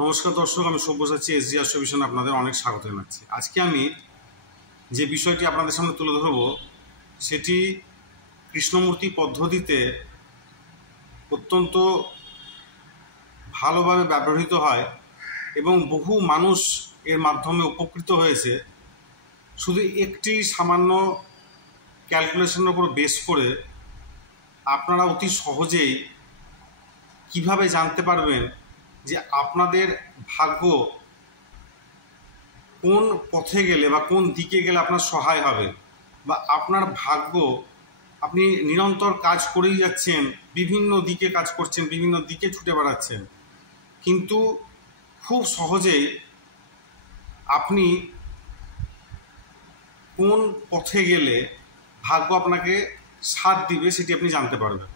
নমস্কার দর্শক, আমি সব্যসাচী এসডি অ্যাস্ট্রোভিশনে আপনাদের অনেক স্বাগত জানাচ্ছি। আজকে আমি যে বিষয়টি আপনাদের সামনে তুলে ধরব সেটি কৃষ্ণমূর্তি পদ্ধতিতে অত্যন্ত ভালোভাবে ব্যবহৃত হয় এবং বহু মানুষ এর মাধ্যমে উপকৃত হয়েছে। শুধু একটি সামান্য ক্যালকুলেশনের উপর বেস করে আপনারা অতি সহজেই কিভাবে জানতে পারবেন যে আপনাদের ভাগ্য কোন পথে গেলে বা কোন দিকে গেলে আপনার সহায় হবে, বা আপনার ভাগ্য আপনি নিরন্তর কাজ করেই যাচ্ছেন, বিভিন্ন দিকে কাজ করছেন, বিভিন্ন দিকে ছুটে বেড়াচ্ছেন, কিন্তু খুব সহজেই আপনি কোন পথে গেলে ভাগ্য আপনাকে সাথ দিবে সেটি আপনি জানতে পারবেন।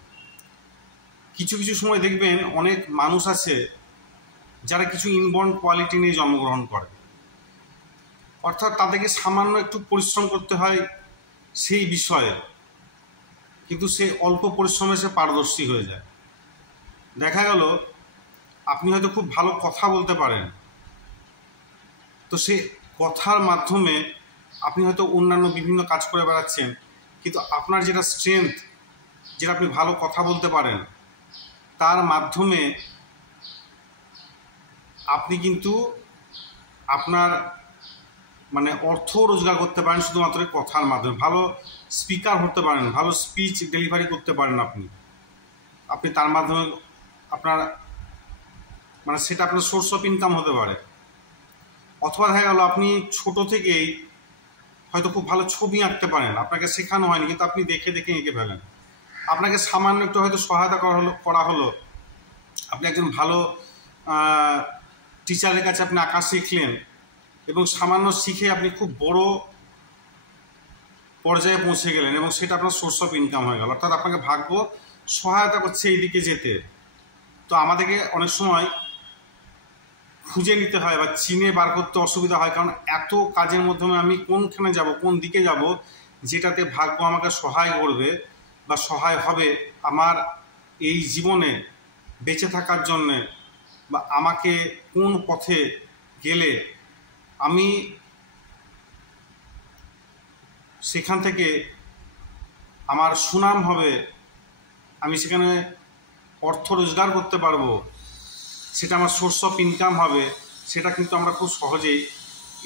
কিছু কিছু সময় দেখবেন অনেক মানুষ আছে যারা কিছু ইনবর্ন কোয়ালিটি নিয়ে জন্মগ্রহণ করে, অর্থাৎ তাদেরকে সামান্য একটু পরিশ্রম করতে হয় সেই বিষয়ে, কিন্তু সে অল্প পরিশ্রমে সে পারদর্শী হয়ে যায়। দেখা গেল আপনি হয়তো খুব ভালো কথা বলতে পারেন, তো সে কথার মাধ্যমে আপনি হয়তো অন্যান্য বিভিন্ন কাজ করে বেড়াচ্ছেন, কিন্তু আপনার যেটা স্ট্রেংথ, যেটা আপনি ভালো কথা বলতে পারেন, তার মাধ্যমে আপনি কিন্তু আপনার অর্থ রোজগার করতে পারেন শুধুমাত্র কথার মাধ্যমে। ভালো স্পিকার হতে পারেন, ভালো স্পিচ ডেলিভারি করতে পারেন আপনি তার মাধ্যমে আপনার সেটা আপনার সোর্স অফ ইনকাম হতে পারে। অথবা দেখা গেল আপনি ছোট থেকেই হয়তো খুব ভালো ছবি আঁকতে পারেন, আপনাকে শেখানো হয়নি কিন্তু আপনি দেখে দেখে এঁকে ফেলেন। আপনাকে সামান্য একটু হয়তো সহায়তা করা হলো, আপনি একজন ভালো টিচারের কাছে আপনি আঁকা শিখলেন এবং সামান্য শিখে আপনি খুব বড় পর্যায়ে পৌঁছে গেলেন এবং সেটা আপনার সোর্স অফ ইনকাম হয়ে গেল। অর্থাৎ আপনাকে ভাগ্য সহায়তা করছে এই দিকে যেতে। তো আমাদেরকে অনেক সময় খুঁজে নিতে হয় বা চিনে বার করতে অসুবিধা হয়, কারণ এত কাজের মাধ্যমে আমি কোনখানে যাব, কোন দিকে যাব যেটাতে ভাগ্য আমাকে সহায় করবে বা সহায় হবে আমার এই জীবনে বেঁচে থাকার জন্যে, বা আমাকে কোন পথে গেলে আমি সেখান থেকে আমার সুনাম হবে, আমি সেখানে অর্থ রোজগার করতে পারবো, সেটা আমার সোর্স অফ ইনকাম হবে, সেটা কিন্তু আমরা খুব সহজেই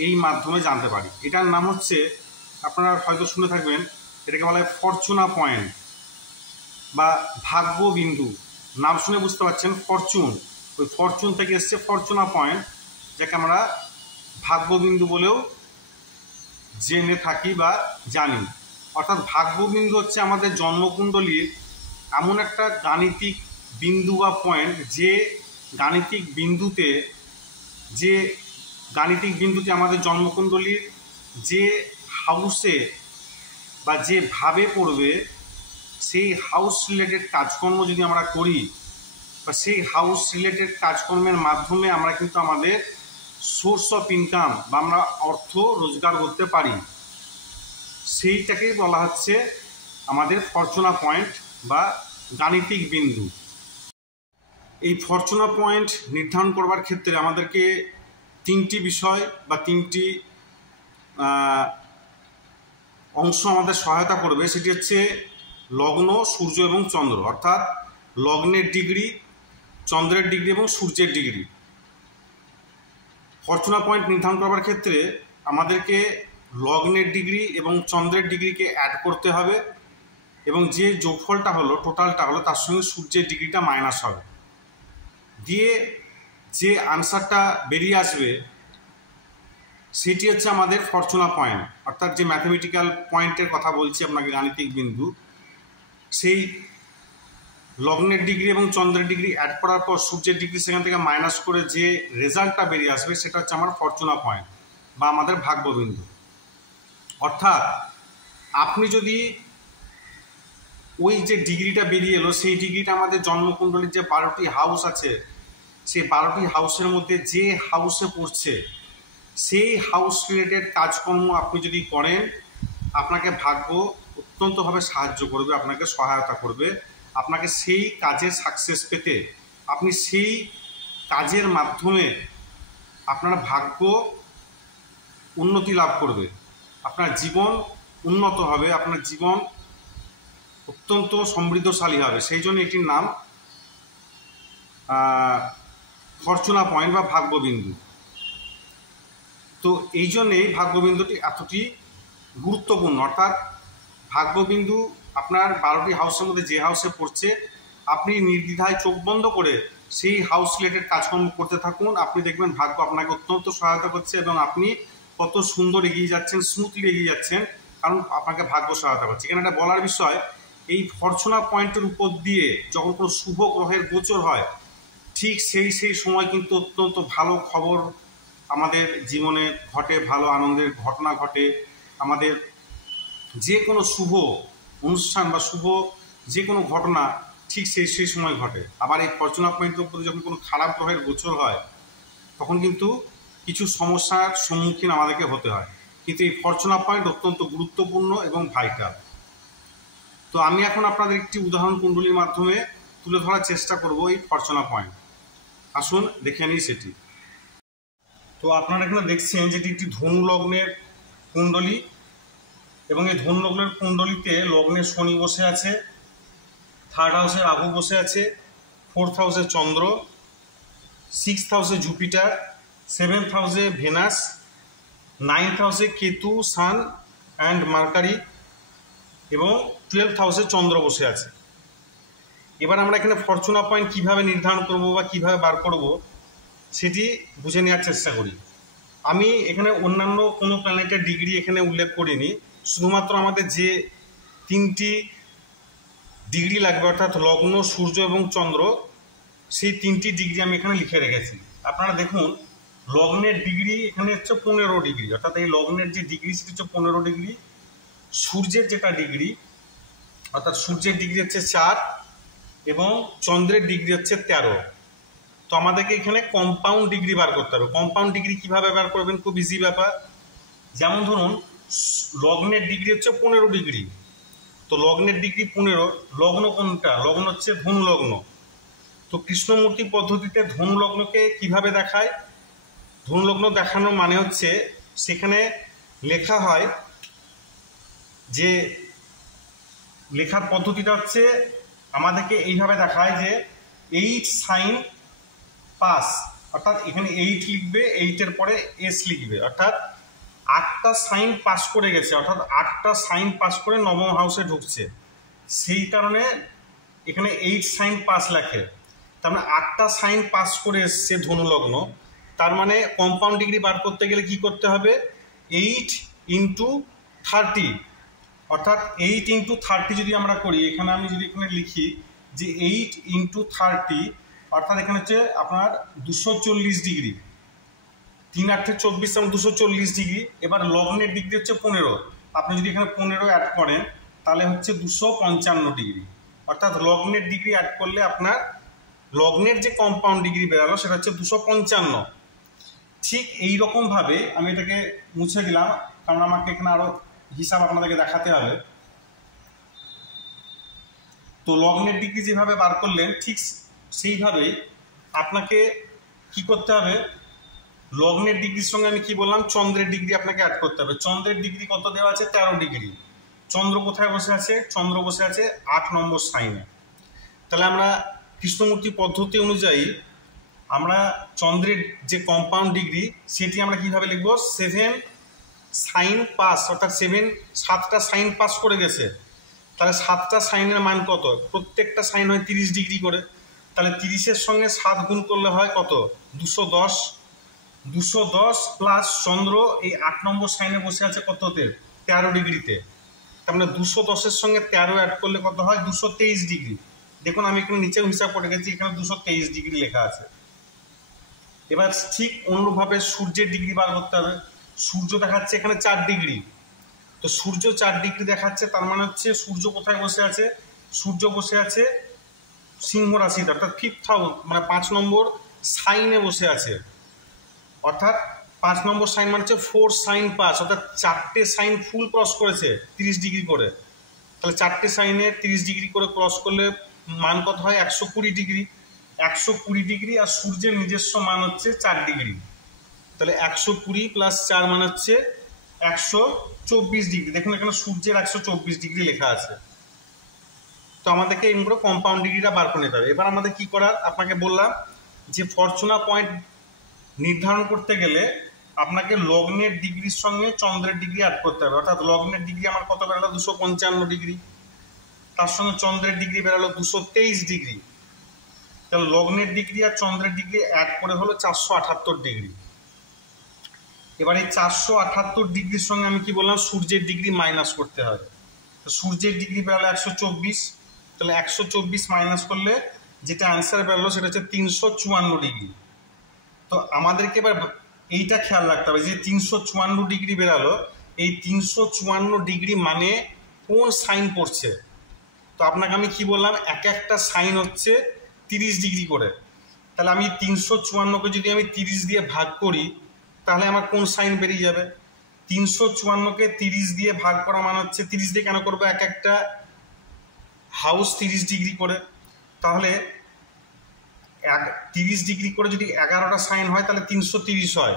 এই মাধ্যমে জানতে পারি। এটার নাম হচ্ছে, আপনারা হয়তো শুনে থাকবেন, এটাকে বলা হয় ফরচুনা পয়েন্ট বা ভাগ্য বিন্দু। নাম শুনে বুঝতে পারছেন, ফরচুন, ওই ফরচুন থেকে এসছে ফরচুনা পয়েন্ট, যাকে আমরা ভাগ্যবিন্দু বলেও জেনে থাকি বা জানি। অর্থাৎ ভাগ্যবিন্দু হচ্ছে আমাদের জন্মকুণ্ডলীর এমন একটা গাণিতিক বিন্দু বা পয়েন্ট, যে গাণিতিক বিন্দুতে আমাদের জন্মকুণ্ডলীর যে হাউসে বা যে ভাবে পড়বে, সেই হাউস রিলেটেড কাজকর্ম যদি আমরা করি, বা সেই হাউস রিলেটেড কাজকর্মের মাধ্যমে আমরা কিন্তু আমাদের সোর্স অফ ইনকাম বা আমরা অর্থ রোজগার করতে পারি, সেইটাকেই বলা হচ্ছে আমাদের ফরচুনা পয়েন্ট বা গাণিতিক বিন্দু। এই ফরচুনা পয়েন্ট নির্ধারণ করবার ক্ষেত্রে আমাদেরকে তিনটি বিষয় বা তিনটি অংশ আমাদের সহায়তা করবে। সেটি হচ্ছে লগ্ন, সূর্য এবং চন্দ্র, অর্থাৎ লগ্নের ডিগ্রি, চন্দ্রের ডিগ্রি এবং সূর্যের ডিগ্রি। ফরচুনা পয়েন্ট নির্ধারণ করবার ক্ষেত্রে আমাদেরকে লগ্নের ডিগ্রি এবং চন্দ্রের ডিগ্রিকে অ্যাড করতে হবে, এবং যে যোগফলটা হলো, টোটালটা হলো, তার সঙ্গে সূর্যের ডিগ্রিটা মাইনাস হবে, দিয়ে যে আনসারটা বেরিয়ে আসবে সেটি হচ্ছে আমাদের ফরচুনা পয়েন্ট। অর্থাৎ যে ম্যাথমেটিক্যাল পয়েন্টের কথা বলছি আপনাকে, গাণিতিক বিন্দু, সেই লগ্নের ডিগ্রি এবং চন্দ্রের ডিগ্রি অ্যাড করার পর সূর্যের ডিগ্রি সেখান থেকে মাইনাস করে যে রেজাল্টটা বেরিয়ে আসবে সেটা হচ্ছে আমার ফরচুনা পয়েন্ট বা আমাদের ভাগ্যবিন্দু। অর্থাৎ আপনি যদি ওই যে ডিগ্রিটা বেরিয়ে এলো, সেই ডিগ্রিটা আমাদের জন্মকুণ্ডলীর যে 12টি হাউস আছে, সেই 12টি হাউসের মধ্যে যে হাউসে পড়ছে, সেই হাউস রিলেটেড কাজকর্ম আপনি যদি করেন, আপনাকে ভাগ্য অত্যন্তভাবে সাহায্য করবে, আপনাকে সহায়তা করবে, আপনাকে সেই কাজে সাকসেস পেতে, আপনি সেই কাজের মাধ্যমে আপনার ভাগ্য উন্নতি লাভ করবে, আপনার জীবন উন্নত হবে, আপনার জীবন অত্যন্ত সমৃদ্ধশালী হবে। সেই জন্য এটির নাম ফরচুনা পয়েন্ট বা ভাগ্যবিন্দু। তো এই জন্যেই ভাগ্যবিন্দুটি এতটি গুরুত্বপূর্ণ। অর্থাৎ ভাগ্যবিন্দু আপনার 12টি হাউসের মধ্যে যে হাউসে পড়ছে, আপনি নির্দ্বিধায় চোখ বন্ধ করে সেই হাউস রিলেটেড কাজকর্ম করতে থাকুন। আপনি দেখবেন ভাগ্য আপনাকে অত্যন্ত সহায়তা করছে এবং আপনি কত সুন্দর এগিয়ে যাচ্ছেন, স্মুথলি এগিয়ে যাচ্ছেন, কারণ আপনাকে ভাগ্য সহায়তা করছে। এখানে একটা বলার বিষয়, এই ফরচুনা পয়েন্টের উপর দিয়ে যখন কোনো শুভ গ্রহের গোচর হয়, ঠিক সেই সময় কিন্তু অত্যন্ত ভালো খবর আমাদের জীবনে ঘটে, ভালো আনন্দের ঘটনা ঘটে। আমাদের যে কোনো শুভ অনুষ্ঠান বা শুভ যে কোনো ঘটনা ঠিক সেই সময় ঘটে। আবার এই ফরচুনা পয়েন্টের উপরে যখন কোনো খারাপ গ্রহের গোচর হয়, তখন কিন্তু কিছু সমস্যার সম্মুখীন আমাদেরকে হতে হয়। কিন্তু এই ফরচুনা পয়েন্ট অত্যন্ত গুরুত্বপূর্ণ এবং ভাইটাল। তো আমি এখন আপনাদের একটি উদাহরণ কুণ্ডলীর মাধ্যমে তুলে ধরার চেষ্টা করব এই ফরচুনা পয়েন্ট। আসুন দেখে নিই সেটি। তো আপনারা এখানে দেখছেন যেটি একটি ধনু লগ্নের কুণ্ডলী, এবং এই ধনু লগ্নের কুণ্ডলীতে লগ্নে শনি বসে আছে, 3rd হাউসে রাহু বসে আছে, 4th হাউসে চন্দ্র, 6th হাউসে জুপিটার, 7th হাউসে ভেনাস, 9th হাউসে কেতু, সান অ্যান্ড মার্কারি, এবং 12th হাউসে চন্দ্র বসে আছে। এবার আমরা এখানে ফরচুনা পয়েন্ট কিভাবে নির্ধারণ করব বা কিভাবে বার করব সেটি বুঝে নেওয়ার চেষ্টা করি। আমি এখানে অন্যান্য কোনো প্ল্যানেটের ডিগ্রি এখানে উল্লেখ করিনি, শুধুমাত্র আমাদের যে 3টি ডিগ্রি লাগবে, অর্থাৎ লগ্ন, সূর্য এবং চন্দ্র, সেই 3টি ডিগ্রি আমি এখানে লিখে রেখেছি। আপনারা দেখুন, লগ্নের ডিগ্রি এখানে হচ্ছে 15 ডিগ্রি, অর্থাৎ এই লগ্নের যে ডিগ্রি সেটি হচ্ছে 15 ডিগ্রি। সূর্যের যেটা ডিগ্রি, অর্থাৎ সূর্যের ডিগ্রি হচ্ছে 4 এবং চন্দ্রের ডিগ্রি হচ্ছে 13। তো আমাদেরকে এখানে কম্পাউন্ড ডিগ্রি বার করতে হবে। কম্পাউন্ড ডিগ্রি কিভাবে বার করবেন, খুব ইজি ব্যাপার। যেমন ধরুন, লগ্নের ডিগ্রি হচ্ছে 15 ডিগ্রি, তো লগ্নের ডিগ্রি 15, লগ্ন কোনটা? লগ্ন হচ্ছে ধনু লগ্ন। তো কৃষ্ণমূর্তি পদ্ধতিতে ধনু লগ্নকে কিভাবে দেখায়? ধনু লগ্ন দেখানোর মানে হচ্ছে, সেখানে লেখা হয় যে, লেখার পদ্ধতিটা হচ্ছে আমাদেরকে এইভাবে দেখায় যে 8 সাইন পাস, অর্থাৎ এখানে 8 লিখবে, 8-এর পরে এস লিখবে, অর্থাৎ 8টা সাইন পাস করে গেছে, অর্থাৎ 8টা সাইন পাস করে 9ম হাউসে ঢুকছে। সেই কারণে এখানে 8 সাইন পাস লেখে। তার মানে 8টা সাইন পাস করে এসছে ধনু লগ্ন। তার মানে কম্পাউন্ড ডিগ্রি বার করতে গেলে কি করতে হবে? 8 × 30, অর্থাৎ 8 × 30 যদি আমরা করি, এখানে আমি যদি এখানে লিখি যে 8 × 30, অর্থাৎ এখানে হচ্ছে আপনার 240 ডিগ্রি, 3 × 8 = 24 এবং 240 ডিগ্রি। এবার লগ্নের ডিগ্রি হচ্ছে 15, আপনি যদি এখানে 15 অ্যাড করেন তাহলে হচ্ছে 255 ডিগ্রি, অর্থাৎ লগ্নের ডিগ্রি অ্যাড করলে আপনার লগ্নের যে কম্পাউন্ড ডিগ্রি বেরালো সেটা হচ্ছে 255। ঠিক এই রকমভাবে আমি এটাকে মুছে দিলাম, কারণ আমাকে এখানে আরও হিসাব আপনাদেরকে দেখাতে হবে। তো লগ্নের ডিগ্রি যেভাবে বার করলেন, ঠিক সেইভাবেই আপনাকে কি করতে হবে? লগ্নের ডিগ্রির সঙ্গে আমি কি বললাম, চন্দ্রের ডিগ্রি আপনাকে অ্যাড করতে হবে। চন্দ্রের ডিগ্রি কত দেওয়া আছে? 13 ডিগ্রি। চন্দ্র কোথায় বসে আছে? চন্দ্র বসে আছে 8 নম্বর সাইনে। তাহলে আমরা কৃষ্ণমূর্তি পদ্ধতি অনুযায়ী আমরা চন্দ্রের যে কম্পাউন্ড ডিগ্রি সেটি আমরা কিভাবে লিখব? 7 সাইন পাস, অর্থাৎ 7টা সাইন পাস করে গেছে। তাহলে 7টা সাইনের মান কত? প্রত্যেকটা সাইন হয় 30 ডিগ্রি করে। তাহলে 30-এর সঙ্গে 7 গুণ করলে হয় কত? 210। 210 প্লাস চন্দ্র এই 8 নম্বর সাইনে বসে আছে কততে? 13 ডিগ্রিতে। তার মানে 210-এর সঙ্গে 13 অ্যাড করলে কত হয়? 223 ডিগ্রি। দেখুন আমি এখানে নিচেও হিসাব করে গেছি, এখানে 223 ডিগ্রি লেখা আছে। এবার ঠিক অনুরূপভাবে সূর্যের ডিগ্রি বার করতে হবে। সূর্য দেখাচ্ছে এখানে 4 ডিগ্রি, তো সূর্য 4 ডিগ্রি দেখাচ্ছে, তার মানে হচ্ছে সূর্য কোথায় বসে আছে? সূর্য বসে আছে সিংহ রাশিতে, অর্থাৎ 5th হাউস, মানে 5 নম্বর সাইনে বসে আছে। অর্থাৎ 5 নম্বর সাইন মানে হচ্ছে 4 সাইন পাস, অর্থাৎ 4টে সাইন ফুল ক্রস করেছে 30 ডিগ্রি করে। তাহলে 4টে সাইনে 30 ডিগ্রি করে ক্রস করলে মান কত হয়? 120 ডিগ্রি। 120 ডিগ্রি, আর সূর্যের নিজস্ব মান হচ্ছে 4 ডিগ্রি। তাহলে 120 প্লাস 4 মান হচ্ছে 124 ডিগ্রি। দেখুন এখানে সূর্যের 124 ডিগ্রি লেখা আছে। তো আমাদেরকে এগুলো কম্পাউন্ড ডিগ্রিটা বার করে নিতে হবে। এবার আমাদের কি করার, আপনাকে বললাম যে ফরচুনা পয়েন্ট নির্ধারণ করতে গেলে আপনাকে লগ্নের ডিগ্রির সঙ্গে চন্দ্রের ডিগ্রি অ্যাড করতে হবে। অর্থাৎ লগ্নের ডিগ্রি আমার কত বেরোলো, 255 ডিগ্রি, তার সঙ্গে চন্দ্রের ডিগ্রি বেরোলো 223 ডিগ্রি। তাহলে লগ্নের ডিগ্রি আর চন্দ্রের ডিগ্রি অ্যাড করে হলো 478 ডিগ্রি। এবার এই 478 ডিগ্রির সঙ্গে আমি কি বললাম, সূর্যের ডিগ্রি মাইনাস করতে হবে। তো সূর্যের ডিগ্রি বেরোলো 124, তাহলে 124 মাইনাস করলে যেটা অ্যান্সার বেরোলো সেটা হচ্ছে 354 ডিগ্রি। তো আমাদেরকে এবার এইটা খেয়াল রাখতে হবে যে 354 ডিগ্রি বেরালো, এই 354 ডিগ্রি মানে কোন সাইন পড়ছে। তো আপনাকে আমি কি বললাম, এক একটা সাইন হচ্ছে 30 ডিগ্রি করে। তাহলে আমি 354কে যদি আমি 30 দিয়ে ভাগ করি তাহলে আমার কোন সাইন বেরিয়ে যাবে। 354কে 30 দিয়ে ভাগ করা মানে হচ্ছে, 30 দিয়ে কেন করবো, এক একটা হাউস 30 ডিগ্রি করে। তাহলে 30 ডিগ্রি করে যদি 11টা সাইন হয় তাহলে 330 হয়।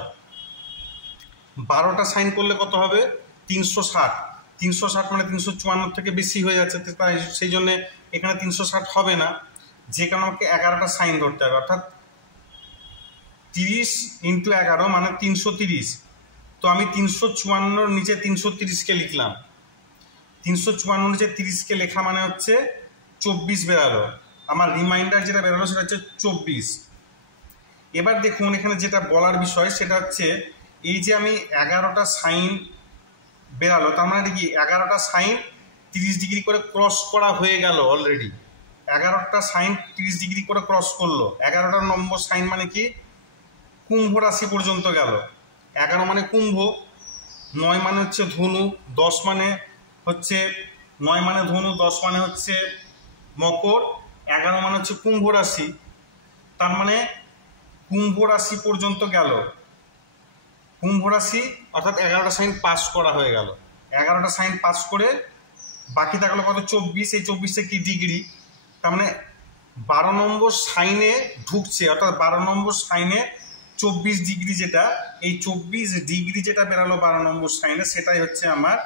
12টা সাইন করলে কত হবে, 360। 360 মানে 354 থেকে বেশি হয়ে যাচ্ছে, তাই সেই জন্য এখানে 360 হবে না, যে কারণে আমাকে 11টা সাইন ধরতে হবে। অর্থাৎ 30 × 11 মানে 330। তো আমি 354 নিচে 330কে লিখলাম। 354 নিচে 30কে লেখা মানে হচ্ছে 24 বেরালো। আমার রিমাইন্ডার যেটা বেরোলো সেটা হচ্ছে 24। এবার দেখুন এখানে যেটা বলার বিষয় সেটা হচ্ছে এই যে আমি 11টা সাইন বেরালো, তার মানে কি 11টা সাইন 30 ডিগ্রি করে ক্রস করা হয়ে গেল অলরেডি। 11টা সাইন 30 ডিগ্রি করে ক্রস করলো। 11টা নম্বর সাইন মানে কি, কুম্ভ রাশি পর্যন্ত গেল। 11 মানে কুম্ভ, 9 মানে হচ্ছে ধনু, 10 মানে হচ্ছে 9 মানে ধনু, 10 মানে হচ্ছে মকর, 11 মানে হচ্ছে কুম্ভ রাশি। তার মানে কুম্ভ রাশি পর্যন্ত গেল। কুম্ভ রাশি অর্থাৎ 11টা সাইন পাস করা হয়ে গেল। 11টা সাইন পাস করে বাকি থাকলো কত, 24। এই 24 কি ডিগ্রি, তার মানে 12 নম্বর সাইনে ঢুকছে। অর্থাৎ 12 নম্বর সাইনে 24 ডিগ্রি, যেটা এই 24 ডিগ্রি যেটা বেরালো 12 নম্বর সাইনে, সেটাই হচ্ছে আমার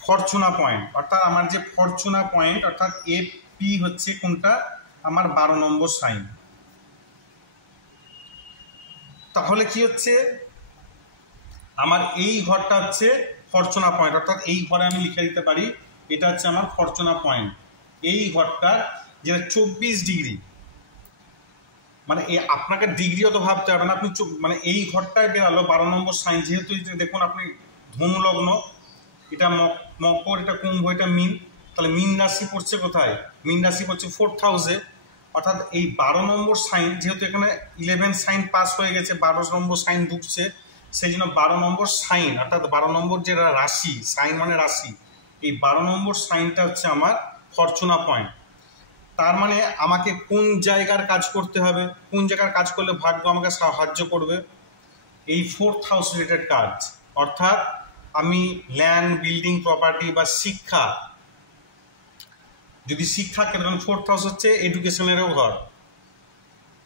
ফরচুনা পয়েন্ট। অর্থাৎ আমার যে ফরচুনা পয়েন্ট অর্থাৎ এপি হচ্ছে কোনটা, আমার 12 নম্বর সাইন। তাহলে কি হচ্ছে, আমার এই ঘরটা হচ্ছে ফরচুনা পয়েন্ট। অর্থাৎ এই ঘরে আমি লিখে দিতে পারি এটা হচ্ছে আমার ফরচুনা পয়েন্ট। এই ঘরটার যেটা 24 ডিগ্রি, মানে আপনাকে ডিগ্রি অত ভাবতে হবে না, আপনি মানে এই ঘরটায় বেরালো 12 নম্বর সাইন। যেহেতু দেখুন আপনি ধনু লগ্ন, এটা মকর, এটা কুম্ভ, এটা মিন, তাহলে মিন রাশি পড়ছে কোথায়, মিন রাশি পড়ছে 4th হাউসে। অর্থাৎ এই 12 নম্বর সাইন, যেহেতু এখানে 11 সাইন পাস হয়ে গেছে, 12 নম্বর সাইন ঢুকছে, সেই জন্য 12 নম্বর সাইন অর্থাৎ 12 নম্বর যে রাশি, সাইন মানে রাশি, এই 12 নম্বর সাইনটা হচ্ছে আমার ফরচুনা পয়েন্ট। তার মানে আমাকে কোন জায়গার কাজ করতে হবে, কোন জায়গার কাজ করলে ভাগ্য আমাকে সাহায্য করবে, এই 4th হাউস রিলেটেড কাজ। অর্থাৎ আমি ল্যান্ড, বিল্ডিং, প্রপার্টি বা শিক্ষা, যদি শিক্ষা কারণ 4th হাউস হচ্ছে এডুকেশনেরও ঘর,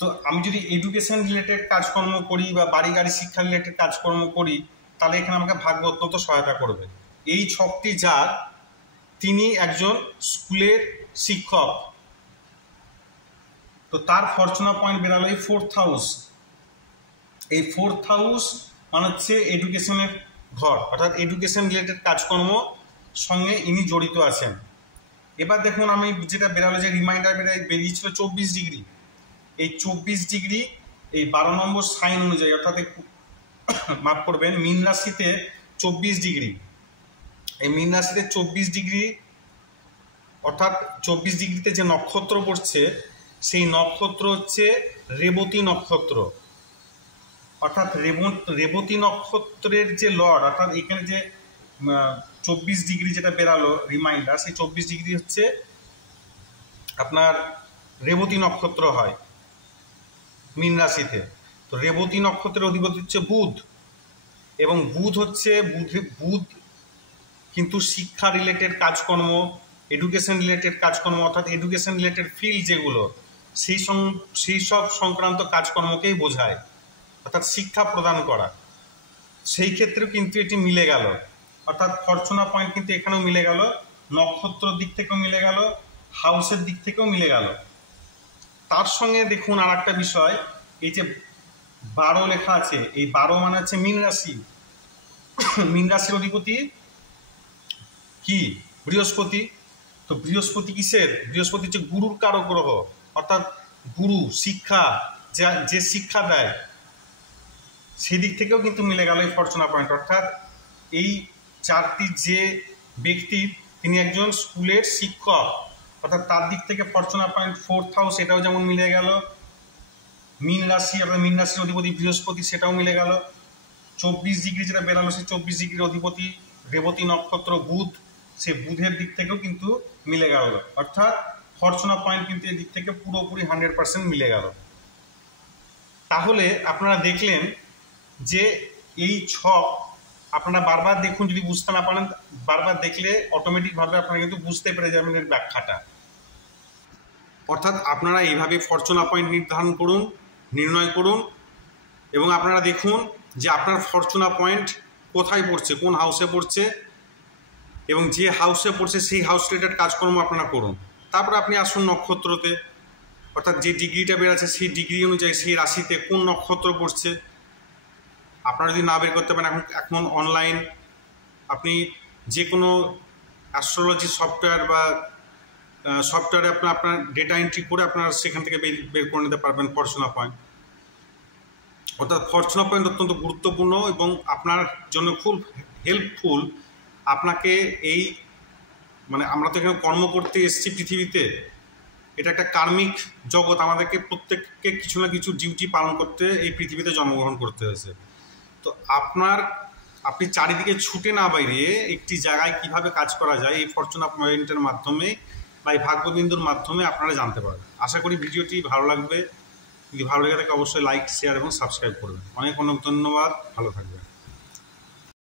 তো আমি যদি এডুকেশন রিলেটেড কাজকর্ম করি বা বাড়ি গাড়ি শিক্ষা রিলেটেড কাজকর্ম করি তাহলে এখানে আমাকে ভাগ্য অত্যন্ত সহায়তা করবে। এই ছকটি যার, তিনি একজন স্কুলের শিক্ষক, তো তার ফরচুনা পয়েন্ট বেরালো এই 4th হাউস। এই 4th হাউস মানে হচ্ছে এডুকেশনের ঘর, অর্থাৎ এডুকেশন রিলেটেড কাজকর্ম সঙ্গে ইনি জড়িত আছেন। এবার দেখুন আমি যেটা বেরালো, যে রিমাইন্ডার বেরিয়েছিল 24 ডিগ্রি, এই 24 ডিগ্রি এই 12 নম্বর সাইন অনুযায়ী, অর্থাৎ মাফ করবেন, মীন রাশিতে 24 ডিগ্রি, এই মীন রাশিতে 24 ডিগ্রি অর্থাৎ 24 ডিগ্রিতে যে নক্ষত্র পড়ছে সেই নক্ষত্র হচ্ছে রেবতী নক্ষত্র। অর্থাৎ রেবতী নক্ষত্রের যে লর্ড, অর্থাৎ এখানে যে 24 ডিগ্রি যেটা বেরালো রিমাইন্ডার, সেই 24 ডিগ্রি হচ্ছে আপনার রেবতী নক্ষত্র হয় মীন রাশিতে। তো রেবতী নক্ষত্রের অধিপতি হচ্ছে বুধ, এবং বুধ হচ্ছে বুধ কিন্তু শিক্ষা রিলেটেড কাজকর্ম, এডুকেশন রিলেটেড কাজকর্ম, অর্থাৎ এডুকেশন রিলেটেড ফিল্ড যেগুলো সেই সব সংক্রান্ত কাজকর্মকেই বোঝায়, অর্থাৎ শিক্ষা প্রদান করা। সেই ক্ষেত্রেও কিন্তু এটি মিলে গেল, অর্থাৎ ফরচুনা পয়েন্ট কিন্তু এখানেও মিলে গেল, নক্ষত্রের দিক থেকেও মিলে গেল, হাউসের দিক থেকেও মিলে গেল। তার সঙ্গে দেখুন আর একটা বিষয়, এই যে 12 লেখা আছে, এই 12 মানে হচ্ছে মীন রাশি। মীন রাশির অধিপতি কি? বৃহস্পতি। তো বৃহস্পতি কিসের? বৃহস্পতি হচ্ছে গুরুর কারক গ্রহ, অর্থাৎ গুরু, শিক্ষা, যে শিক্ষা দেয়, সেদিক থেকেও কিন্তু মিলে গেল এই ফরচুনা পয়েন্ট। অর্থাৎ এই চারটি যে ব্যক্তি, তিনি একজন স্কুলের শিক্ষক, অর্থাৎ তার দিক থেকে ফরচুনা পয়েন্ট 4th হাউস এটাও যেমন মিলে গেল। মীন রাশি, আপনার মীন রাশির অধিপতি বৃহস্পতি, সেটাও মিলে গেল। 24 ডিগ্রি যেটা বেরালো, সেই 24 ডিগ্রির অধিপতি রেবতী নক্ষত্র বুধ, সে বুধের দিক থেকেও কিন্তু মিলে গেল। অর্থাৎ ফরচুনা পয়েন্ট কিন্তু এই দিক থেকে পুরোপুরি 100% মিলে গেল। তাহলে আপনারা দেখলেন যে এই ছক আপনারা বারবার দেখুন, যদি বুঝতে না পারেন বারবার দেখলে অটোমেটিকভাবে আপনারা কিন্তু বুঝতে পেরে যাবেন এর ব্যাখ্যাটা। অর্থাৎ আপনারা এইভাবে ফরচুনা পয়েন্ট নির্ণয় করুন এবং আপনারা দেখুন যে আপনার ফরচুনা পয়েন্ট কোথায় পড়ছে, কোন হাউসে পড়ছে, এবং যে হাউসে পড়ছে সেই হাউস রিলেটেড কাজকর্ম আপনারা করুন। তারপরে আপনি আসুন নক্ষত্রতে, অর্থাৎ যে ডিগ্রিটা বেরাচ্ছে সেই ডিগ্রি অনুযায়ী সেই রাশিতে কোন নক্ষত্র পড়ছে। আপনারা যদি না বের করতে পারেন, এখন অনলাইন আপনি যে কোনো অ্যাস্ট্রোলজি সফটওয়্যার বা সফটওয়্যারে আপনার ডেটা এন্ট্রি করে আপনারা সেখান থেকে বের করে নিতে পারবেন ফরচুনা পয়েন্ট। অর্থাৎ ফরচুনা পয়েন্ট অত্যন্ত গুরুত্বপূর্ণ এবং আপনার জন্য খুব হেল্পফুল। আপনাকে এই আমরা তো এখানে কর্ম করতে এসেছি পৃথিবীতে, এটা একটা কার্মিক জগৎ, আমাদেরকে প্রত্যেককে কিছু না কিছু ডিউটি পালন করতে এই পৃথিবীতে জন্মগ্রহণ করতে হয়েছে। তো আপনি চারিদিকে ছুটে না বাইরে একটি জায়গায় কিভাবে কাজ করা যায় এই ফরচুনা পয়েন্টের মাধ্যমে বা এই ভাগ্যবিন্দুর মাধ্যমে আপনারা জানতে পারবেন। আশা করি ভিডিওটি ভালো লাগবে। যদি ভালো লেগে থাকে অবশ্যই লাইক, শেয়ার এবং সাবস্ক্রাইব করবেন। অনেক অনেক ধন্যবাদ, ভালো থাকবেন।